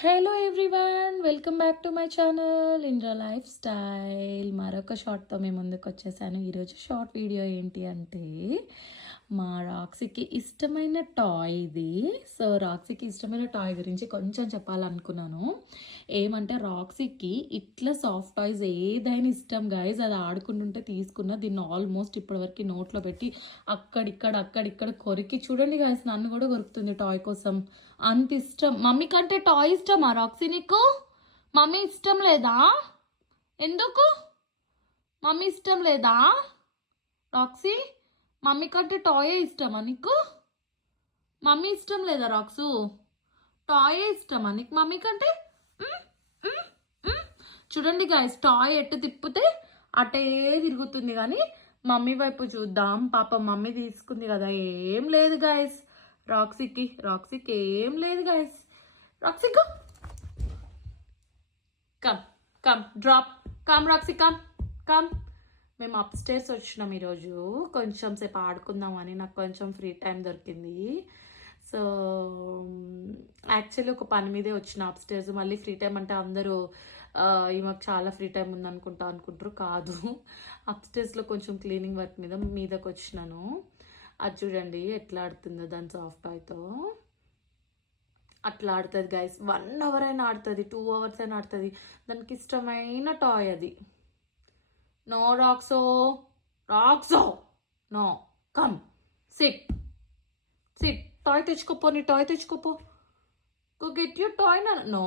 Hello everyone, welcome back to my channel Indra life style. మరొక షార్ట్తో మేము ముందుకు వచ్చేసాను. ఈరోజు షార్ట్ వీడియో ఏంటి అంటే మా రాక్సీకి ఇష్టమైన టాయ్ ఇది. సో రాక్సీకి ఇష్టమైన టాయ్ గురించి కొంచెం చెప్పాలనుకున్నాను. ఏమంటే రాక్సీకి ఇట్లా సాఫ్ట్ టాయ్స్ ఏదైనా ఇష్టం గైజ్. అది ఆడుకుంటుంటే తీసుకున్న దీన్ని ఆల్మోస్ట్ ఇప్పటివరకు నోట్లో పెట్టి అక్కడిక్కడ కొరికి చూడండి గైజ్, నన్ను కూడా కొరుకుతుంది టాయ్ కోసం. అంత ఇష్టం. మమ్మీ కంటే టాయ్ ఇష్టమా రాక్సీ నీకు? మమ్మీ ఇష్టం లేదా? ఎందుకు మమ్మీ ఇష్టం లేదా రాక్సీ? మమ్మీ కంటే టాయే ఇష్టమా నీకు? మమ్మీ ఇష్టం లేదా రాక్సు? టాయే ఇష్టమా నీకు మమ్మీ కంటే? చూడండి గాయస్, టాయ్ ఎట్టు తిప్పితే అటే తిరుగుతుంది. కానీ మమ్మీ వైపు చూద్దాం. పాప మమ్మీ తీసుకుంది కదా, ఏం లేదు గాయస్. రాక్సీకి ఏం లేదు guys. Roxy come drop. Come Roxy come. మేము అప్ స్టేర్స్ వచ్చినాం ఈరోజు. కొంచెం సేపు ఆడుకుందామని నాకు కొంచెం ఫ్రీ టైం దొరికింది. సో యాక్చువల్లీ ఒక పని మీదే వచ్చిన అప్ స్టేర్స్. మళ్ళీ ఫ్రీ టైం అంటే అందరూ ఈమెకు చాలా ఫ్రీ టైం ఉంది అనుకుంటారు. కాదు, అప్ స్టేర్స్లో కొంచెం క్లీనింగ్ వర్క్ మీదకి వచ్చినాను. అది చూడండి ఎట్లా ఆడుతుందో దాని సాఫ్ట్ టాయ్తో. అట్లా ఆడుతుంది గైస్. 1 hour అయినా ఆడుతుంది, 2 hours అయినా ఆడుతుంది. దానికి ఇష్టమైన టాయ్ అది. No Roxo no, come sit. Toy తెచ్చుకోపో, నీ టాయ్ తెచ్చుకోపో. Go get your toy. No